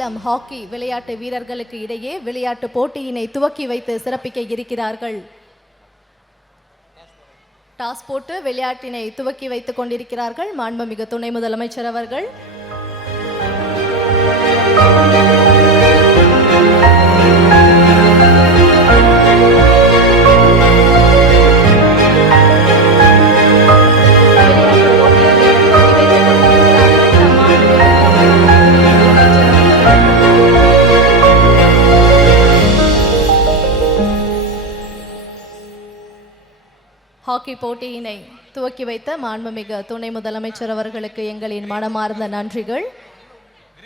இளம் ஹாக்கி விளையாட்டு வீரர்களுக்கு இடையே விளையாட்டு போட்டியினை துவக்கி வைத்து சிறப்பிக்க இருக்கிறார்கள். டாஸ் போட்டு விளையாட்டினை துவக்கி வைத்துக் கொண்டிருக்கிறார்கள் மாண்புமிகு துணை முதலமைச்சர் அவர்கள். ஹாக்கி போட்டியினை துவக்கி வைத்த மாண்புமிகு துணை முதலமைச்சர் அவர்களுக்கு எங்களின் மனமார்ந்த நன்றிகள்.